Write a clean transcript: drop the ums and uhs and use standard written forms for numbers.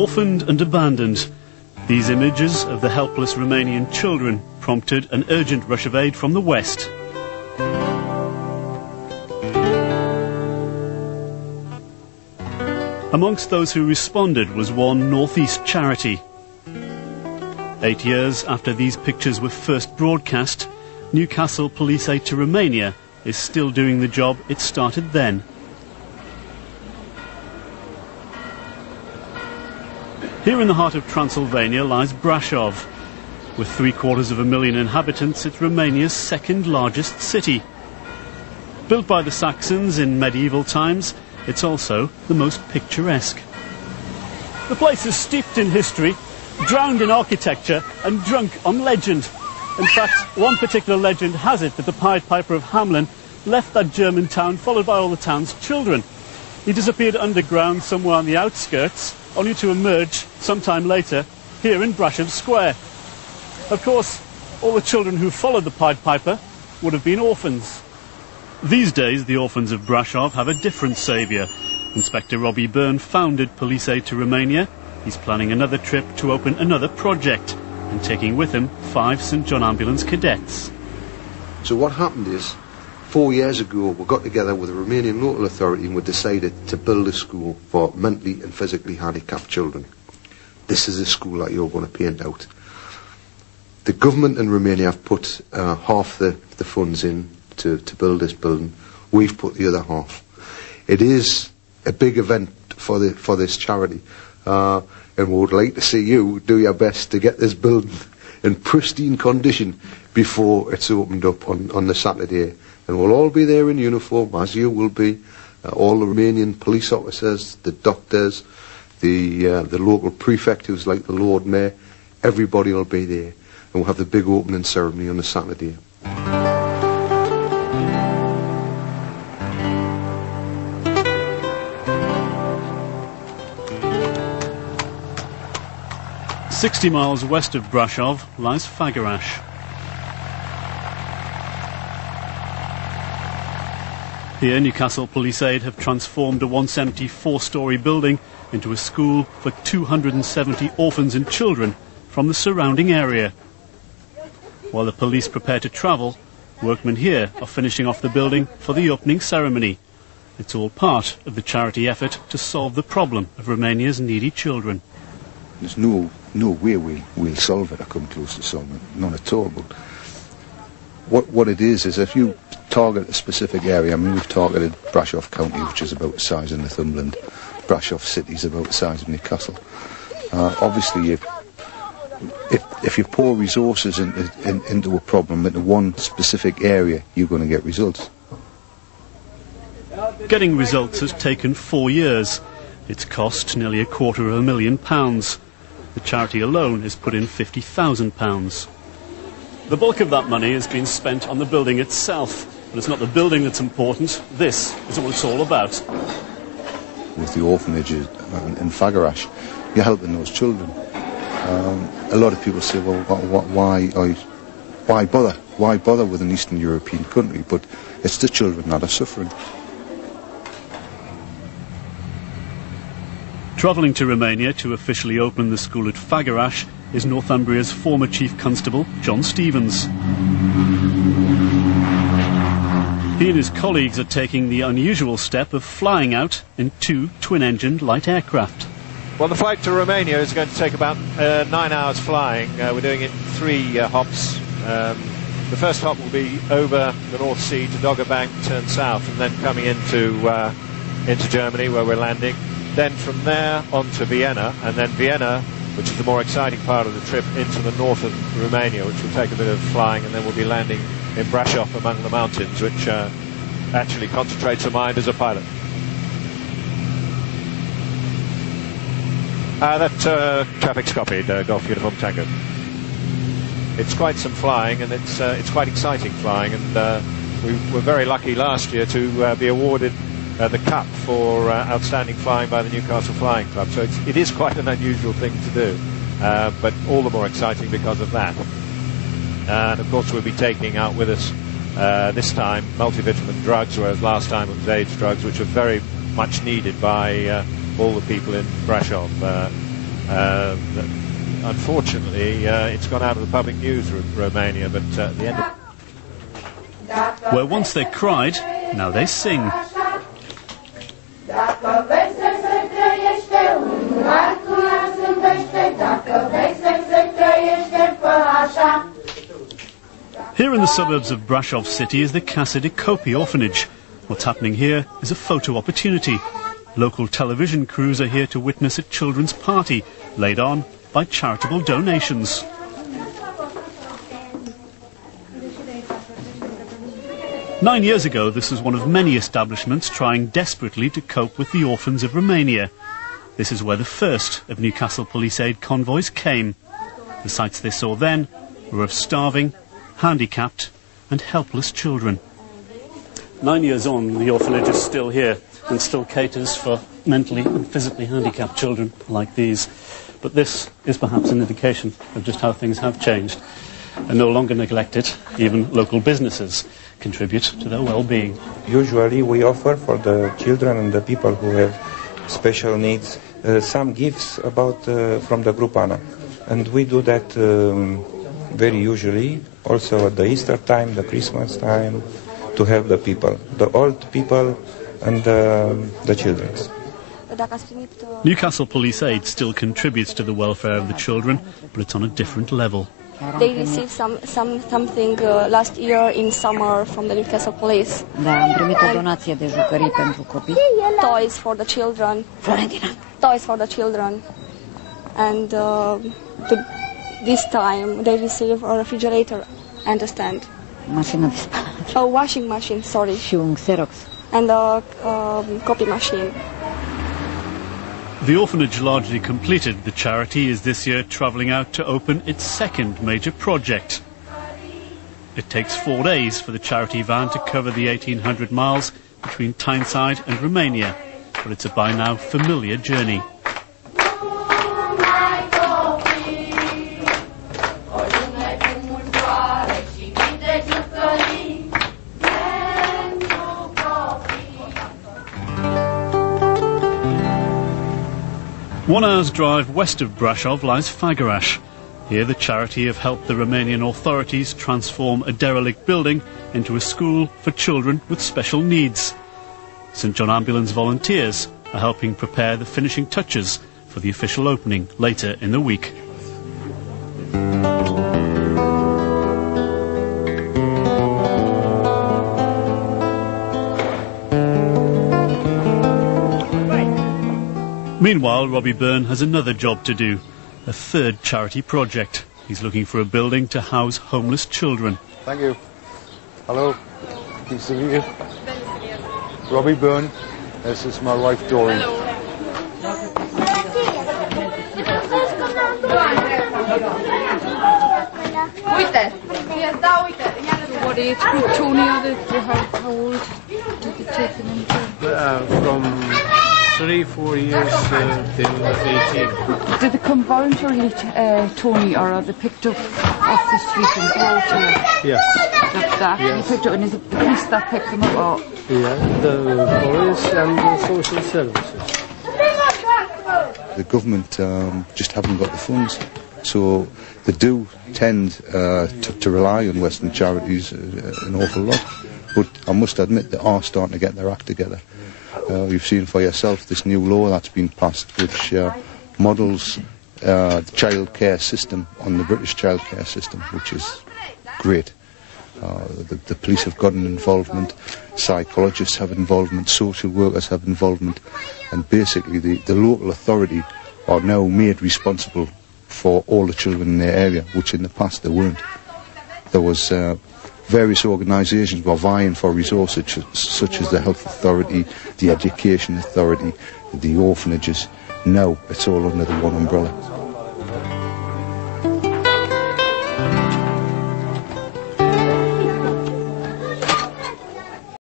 Orphaned and abandoned. These images of the helpless Romanian children prompted an urgent rush of aid from the West. Amongst those who responded was one Northeast charity. 8 years after these pictures were first broadcast, Newcastle Police Aid to Romania is still doing the job it started then. Here in the heart of Transylvania lies Brasov. With 750,000 inhabitants, it's Romania's second largest city. Built by the Saxons in medieval times, it's also the most picturesque. The place is steeped in history, drowned in architecture and drunk on legend. In fact, one particular legend has it that the Pied Piper of Hamelin left that German town followed by all the town's children. He disappeared underground somewhere on the outskirts, only to emerge sometime later here in Brasov Square. Of course, all the children who followed the Pied Piper would have been orphans. These days, the orphans of Brasov have a different saviour. Inspector Robbie Byrne founded Police Aid to Romania. He's planning another trip to open another project and taking with him 5 St John Ambulance cadets. So what happened is, 4 years ago, we got together with the Romanian local authority and we decided to build a school for mentally and physically handicapped children. This is a school that you're going to paint out. The government in Romania have put half the funds in to build this building. We've put the other half. It is a big event for this charity, and we would like to see you do your best to get this building in pristine condition before it's opened up on the Saturday. And we'll all be there in uniform, as you will be, all the Romanian police officers, the doctors, the local prefect, who's like the Lord Mayor. Everybody will be there, and we'll have the big opening ceremony on the Saturday. "60 miles west of Brasov lies Fagarash. Here, Newcastle Police Aid have transformed a 174-storey building into a school for 270 orphans and children from the surrounding area. While the police prepare to travel, workmen here are finishing off the building for the opening ceremony. It's all part of the charity effort to solve the problem of Romania's needy children. There's no way we'll solve it or come close to solving it, none at all. But what it is if you target a specific area, I mean, we've targeted Brasov County, which is about the size of Northumbria. Brasov City is about the size of Newcastle. Obviously, if you pour resources into a problem, into one specific area, you're going to get results. Getting results has taken 4 years. It's cost nearly £250,000. The charity alone has put in £50,000. The bulk of that money has been spent on the building itself, but it's not the building that's important. This is what it's all about. With the orphanages in Fagarash, you're helping those children. A lot of people say, well, why bother? Why bother with an Eastern European country? But it's the children that are suffering. Travelling to Romania to officially open the school at Fagarash is Northumbria's former Chief Constable, John Stevens. He and his colleagues are taking the unusual step of flying out in 2 twin-engined light aircraft. Well, the flight to Romania is going to take about 9 hours flying. We're doing it in 3 hops. The first hop will be over the North Sea to Dogger Bank, turn south, and then coming into Germany, where we're landing. Then from there on to Vienna, and then Vienna, which is the more exciting part of the trip, into the north of Romania, which will take a bit of flying, and then we'll be landing in Brasov among the mountains, which actually concentrates the mind as a pilot. That traffic's copied, Golf Uniform Tango. It's quite some flying, and it's quite exciting flying, and we were very lucky last year to be awarded the Cup for outstanding flying by the Newcastle Flying Club. So it is quite an unusual thing to do, but all the more exciting because of that. And of course we'll be taking out with us this time multivitamin drugs, whereas last time it was AIDS drugs, which are very much needed by all the people in Brasov. Unfortunately, it's gone out of the public news, Romania, but at the end of... Where once they cried, now they sing. Here in the suburbs of Brașov city is the Casa de Copii orphanage. What's happening here is a photo opportunity. Local television crews are here to witness a children's party, laid on by charitable donations. Nine years ago, this was one of many establishments trying desperately to cope with the orphans of Romania. This is where the first of Newcastle Police Aid convoys came. The sights they saw then were of starving, handicapped and helpless children. 9 years on, the orphanage is still here and still caters for mentally and physically handicapped children like these. But this is perhaps an indication of just how things have changed. They're no longer neglected. Even local businesses contribute to their well-being. Usually we offer for the children and the people who have special needs some gifts from the Group ANA. And we do that very usually, also at the Easter time, the Christmas time, to help the people, the old people and the children. Newcastle Police Aid still contributes to the welfare of the children, but it's on a different level. They received something last year in summer from the Newcastle Police. Da, am primit o donație de jucării pentru copii. Toys for the children. Toys for the children. And this time they receive a refrigerator and a stand. Mașină de spălat. A washing machine, sorry. Și un Xerox. And a copy machine. The orphanage largely completed, the charity is this year travelling out to open its second major project. It takes 4 days for the charity van to cover the 1,800 miles between Tyneside and Romania, but it's a by now familiar journey. One hour's drive west of Brașov lies Făgăraș. Here the charity have helped the Romanian authorities transform a derelict building into a school for children with special needs. St John Ambulance volunteers are helping prepare the finishing touches for the official opening later in the week. Meanwhile, Robbie Byrne has another job to do, a third charity project. He's looking for a building to house homeless children. Thank you. Hello. Nice to meet you. Robbie Byrne. This is my wife, Doreen. What age group, Tony, how old did you take them into? From 3-4 years till 18. Did they come voluntarily, Tony, or are they picked up off the street and brought here? Yes. That's that? Yes. You picked up, and is it the police that picked them up? Or? Yeah, the police and the social services. The government just haven't got the funds, so they do tend to rely on Western charities an awful lot. But I must admit they are starting to get their act together. You've seen for yourself this new law that's been passed, which models the child care system on the British child care system, which is great. The police have got an involvement, psychologists have involvement, social workers have involvement, and basically the local authority are now made responsible for all the children in their area, which in the past they weren't. There was various organisations were vying for resources such as the Health Authority, the Education Authority, the orphanages. Now it's all under the one umbrella.